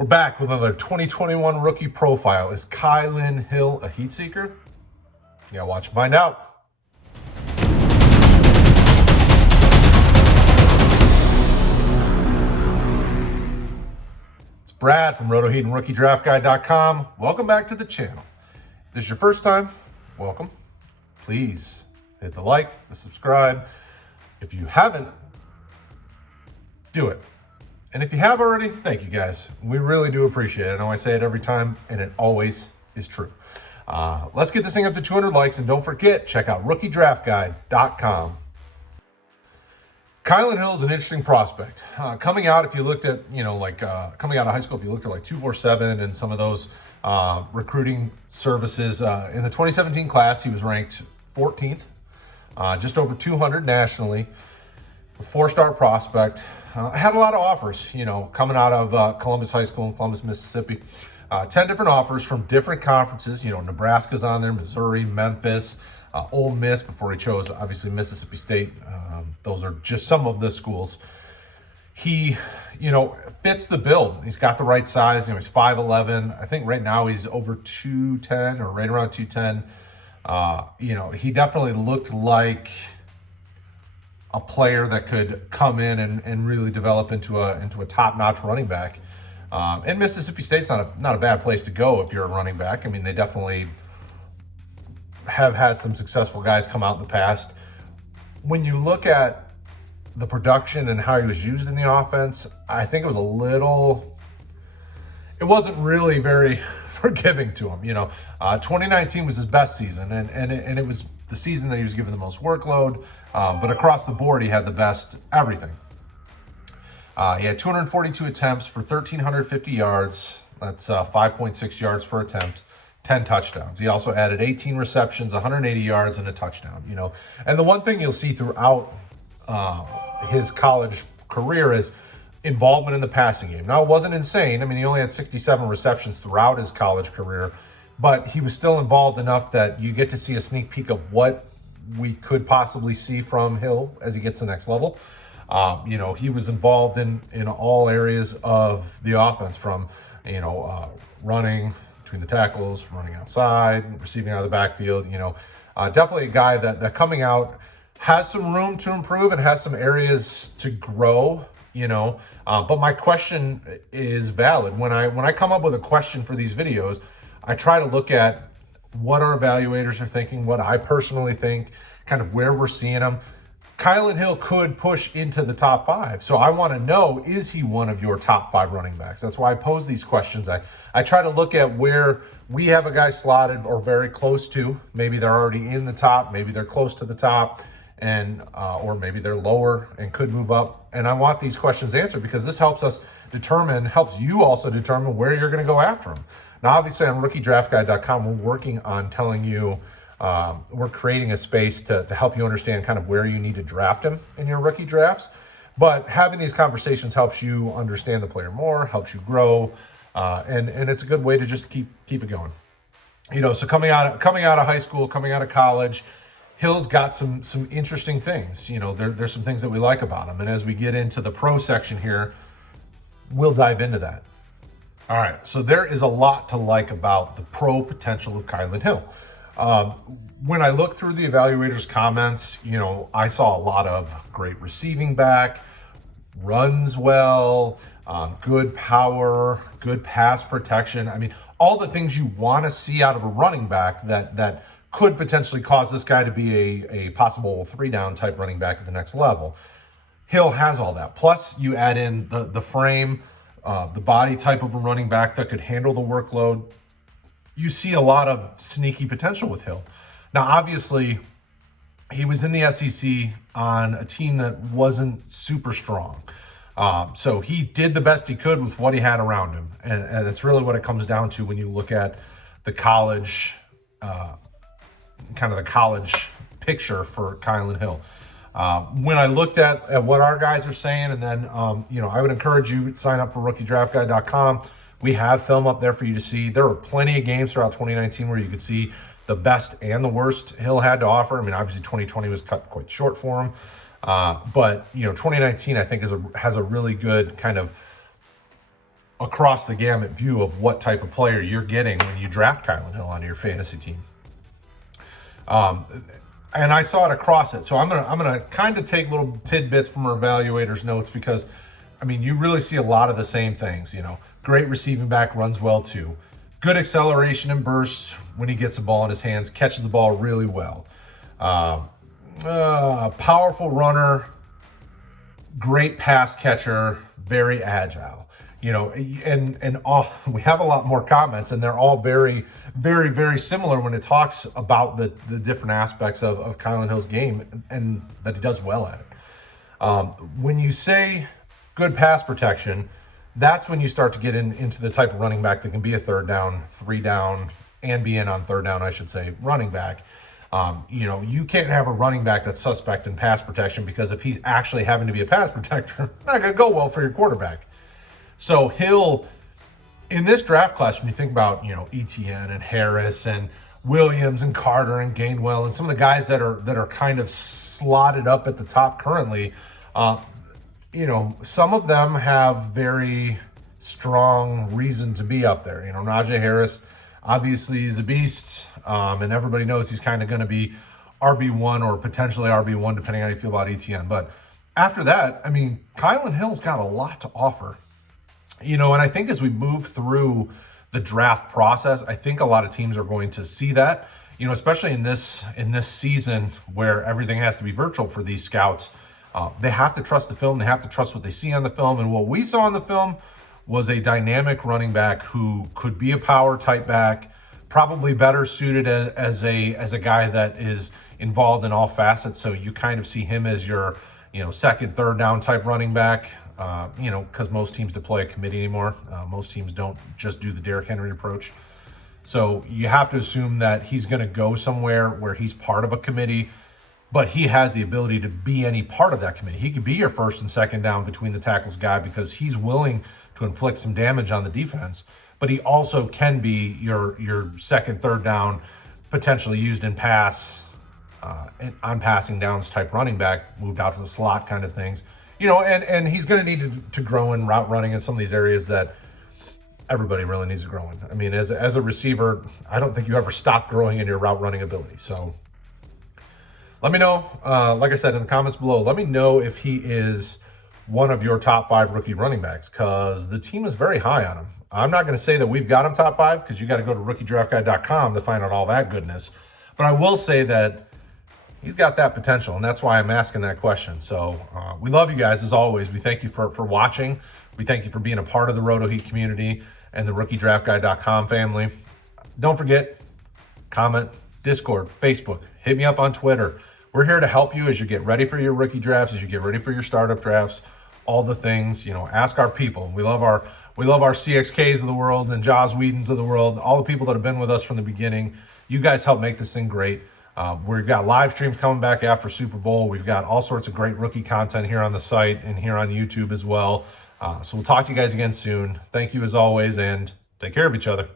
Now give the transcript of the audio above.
We're back with another 2021 rookie profile. Is Kylin Hill a heat seeker? You gotta watch and find out. It's Brad from RotoHeat and RookieDraftGuide.com. Welcome back to the channel. If this is your first time, welcome. Please hit the like, the subscribe. If you haven't, do it. And if you have already, thank you guys. We really do appreciate it. I know I say it every time, and it always is true. Let's get this thing up to 200 likes, and don't forget, check out RookieDraftGuide.com. Kylin Hill is an interesting prospect. Coming out, if you looked at, coming out of high school, if you looked at like 247 and some of those recruiting services, in the 2017 class, he was ranked 14th, just over 200 nationally, a four-star prospect. Had a lot of offers, coming out of Columbus High School in Columbus, Mississippi. 10 different offers from different conferences. Nebraska's on there, Missouri, Memphis, Ole Miss before he chose, obviously, Mississippi State. Those are just some of the schools. He, fits the build. He's got the right size. He's 5'11". I think right now he's over 210 or right around 210. He definitely looked like a player that could come in and really develop into a top-notch running back. And Mississippi State's not a bad place to go if you're a running back. I mean, they definitely have had some successful guys come out in the past. When you look at the production and how he was used in the offense, I think it wasn't really very forgiving to him. 2019 was his best season, and it was the season that he was given the most workload, but across the board, he had the best everything. He had 242 attempts for 1,350 yards. That's 5.6 yards per attempt, 10 touchdowns. He also added 18 receptions, 180 yards, and a touchdown. And the one thing you'll see throughout his college career is involvement in the passing game. Now, it wasn't insane. I mean, he only had 67 receptions throughout his college career, but he was still involved enough that you get to see a sneak peek of what we could possibly see from Hill as he gets to the next level. He was involved in all areas of the offense, from, running between the tackles, running outside, receiving out of the backfield. Definitely a guy that coming out has some room to improve and has some areas to grow. But my question is valid. When I come up with a question for these videos, I try to look at what our evaluators are thinking, what I personally think, kind of where we're seeing him. Kylin Hill could push into the top 5. So I want to know, is he one of your top 5 running backs? That's why I pose these questions. I try to look at where we have a guy slotted or very close to. Maybe they're already in the top, maybe they're close to the top, and or maybe they're lower and could move up. And I want these questions answered because this helps you also determine where you're going to go after him. Now, obviously, on RookieDraftGuide.com, we're working on telling you, we're creating a space to help you understand kind of where you need to draft him in your rookie drafts. But having these conversations helps you understand the player more, helps you grow, and it's a good way to just keep it going. So coming out of high school, coming out of college, Hill's got some interesting things. There's some things that we like about him. And as we get into the pro section here, we'll dive into that. All right, so there is a lot to like about the pro potential of Kylin Hill. When I look through the evaluators' comments, I saw a lot of great receiving back, runs well, good power, good pass protection. I mean, all the things you want to see out of a running back that could potentially cause this guy to be a possible 3-down type running back at the next level. Hill has all that. Plus, you add in the frame, the body type of a running back that could handle the workload. You see a lot of sneaky potential with Hill. Now, obviously, he was in the SEC on a team that wasn't super strong. So he did the best he could with what he had around him. And that's really what it comes down to when you look at the college, kind of the college picture for Kylin Hill. When I looked at what our guys are saying, and then, I would encourage you to sign up for RookieDraftGuide.com. We have film up there for you to see. There were plenty of games throughout 2019 where you could see the best and the worst Hill had to offer. I mean, obviously 2020 was cut quite short for him. But 2019, I think, has a really good kind of across the gamut view of what type of player you're getting when you draft Kylin Hill onto your fantasy team. And I saw it across it. So I'm gonna kind of take little tidbits from our evaluators' notes because, I mean, you really see a lot of the same things. You know, great receiving back, runs well too. Good acceleration and burst when he gets the ball in his hands, catches the ball really well. Powerful runner, great pass catcher, very agile. You know, and all, we have a lot more comments, and they're all very, very, very similar when it talks about the different aspects of Kylin Hill's game and that he does well at it. When you say good pass protection, that's when you start to get into the type of running back that can be a third down, 3 down, and be in on third down, I should say, running back. You know, you can't have a running back that's suspect in pass protection because if he's actually having to be a pass protector, not going to go well for your quarterback. So Hill, in this draft class, when you think about, you know, Etienne and Harris and Williams and Carter and Gainwell and some of the guys that are kind of slotted up at the top currently, you know, some of them have very strong reason to be up there. You know, Najee Harris, obviously, is a beast, and everybody knows he's kind of going to be RB1 or potentially RB1, depending on how you feel about Etienne. But after that, I mean, Kylin Hill's got a lot to offer. You know, and I think as we move through the draft process, I think a lot of teams are going to see that, you know, especially in this season where everything has to be virtual for these scouts. They have to trust the film. They have to trust what they see on the film. And what we saw on the film was a dynamic running back who could be a power type back, probably better suited as a guy that is involved in all facets. So you kind of see him as your, you know, second, third down type running back. You know, because most teams deploy a committee anymore. Most teams don't just do the Derrick Henry approach. So you have to assume that he's going to go somewhere where he's part of a committee, but he has the ability to be any part of that committee. He could be your first and second down between the tackles guy because he's willing to inflict some damage on the defense, but he also can be your second, third down, potentially used in pass, on passing downs type running back, moved out to the slot kind of things. You know, and he's going to need to grow in route running in some of these areas that everybody really needs to grow in. I mean, as a receiver, I don't think you ever stop growing in your route running ability. So let me know, like I said, in the comments below, let me know if he is one of your top 5 rookie running backs because the team is very high on him. I'm not going to say that we've got him top 5 because you got to go to rookiedraftguide.com to find out all that goodness. But I will say that he's got that potential, and that's why I'm asking that question. So we love you guys, as always. We thank you for watching. We thank you for being a part of the RotoHeat community and the rookiedraftguide.com family. Don't forget, comment, Discord, Facebook. Hit me up on Twitter. We're here to help you as you get ready for your rookie drafts, as you get ready for your startup drafts, all the things. You know, ask our people. We love our CXKs of the world and Jaws Whedons of the world, all the people that have been with us from the beginning. You guys help make this thing great. We've got live streams coming back after Super Bowl. We've got all sorts of great rookie content here on the site and here on YouTube as well. So we'll talk to you guys again soon. Thank you as always, and take care of each other.